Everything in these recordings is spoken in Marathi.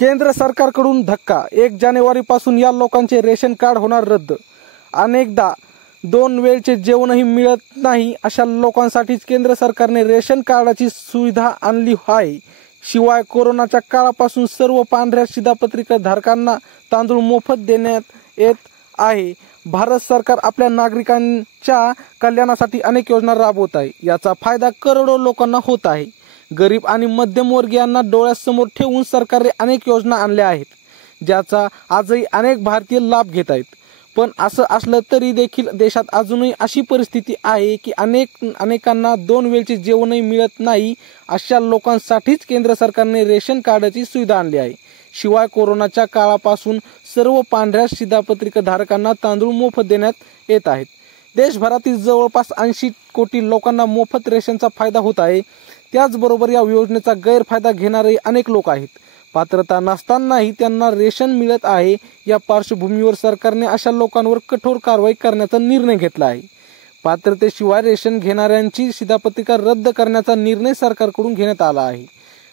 केंद्र सरकारकडून धक्का। 1 जानेवारीपासून या लोकांचे रेशन कार्ड होणार रद्द। अनेकदा 2 वेळचे जेवणही मिळत नाही अशा लोकांसाठीच केंद्र सरकारने रेशन कार्डाची सुविधा आणली आहे। शिवाय कोरोनाच्या काळापासून सर्व पांढऱ्या शिधापत्रिका धारकांना तांदूळ मोफत देण्यात येत आहे। भारत सरकार आपल्या नागरिकांच्या कल्याणासाठी अनेक योजना राबवत आहे। याचा फायदा करोडो लोकांना होत आहे। गरीब आणि मध्यमवर्गीयांना डोळ्यासमोर ठेवून सरकारने अनेक योजना आणल्या आहेत, ज्याचा आजही अनेक भारतीय लाभ घेत आहेत। पण असं असलं तरी देखील देशात अजूनही अशी परिस्थिती आहे की अनेकांना 2 वेळचे जेवणही मिळत नाही। अशा लोकांसाठीच केंद्र सरकारने रेशन कार्डाची सुविधा आणली आहे। शिवाय कोरोनाच्या काळापासून सर्व पांढऱ्या शिधापत्रिका धारकांना तांदूळ मोफत देण्यात येत आहेत। देशभरातील जवळपास 80 कोटी लोकांना मोफत रेशनचा फायदा होत आहे। त्याचबरोबर या योजनेचा गैरफायदा घेणारे अनेक लोक आहेत। पात्रता नसतानाही त्यांना रेशन मिळत आहे। या पार्श्वभूमीवर सरकारने अशा लोकांवर कठोर कारवाई करण्याचा निर्णय घेतला आहे। पात्रतेशिवाय रेशन घेणाऱ्यांची शिधापत्रिका रद्द करण्याचा निर्णय सरकारकडून घेण्यात आला आहे।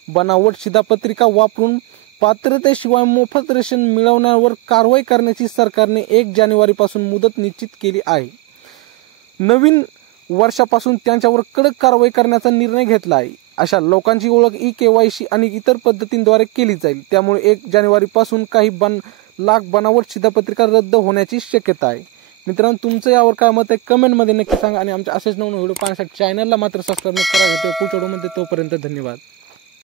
बनावट शिधापत्रिका वापरून पात्रतेशिवाय मोफत रेशन मिळवण्यावर कारवाई करण्याची सरकारने 1 जानेवारीपासून मुदत निश्चित केली आहे। नवीन वर्षापासून त्यांच्यावर कडक कारवाई करण्याचा निर्णय घेतला आहे। अशा लोकांची ओळख KYC आणि इतर पद्धतींद्वारे केली जाईल। त्यामुळे 1 जानेवारीपासून काही लाख बनावट शिधापत्रिका रद्द होण्याची शक्यता आहे। मित्रांनो, तुमचं यावर काय मत आहे कमेंटमध्ये नक्की सांगा आणि आमच्या असेच नवीन व्हिडिओ पाहण्यासाठी चॅनलला मात्र सबस्क्राईब करा। पुढच्या व्हिडिओमध्ये तोपर्यंत धन्यवाद।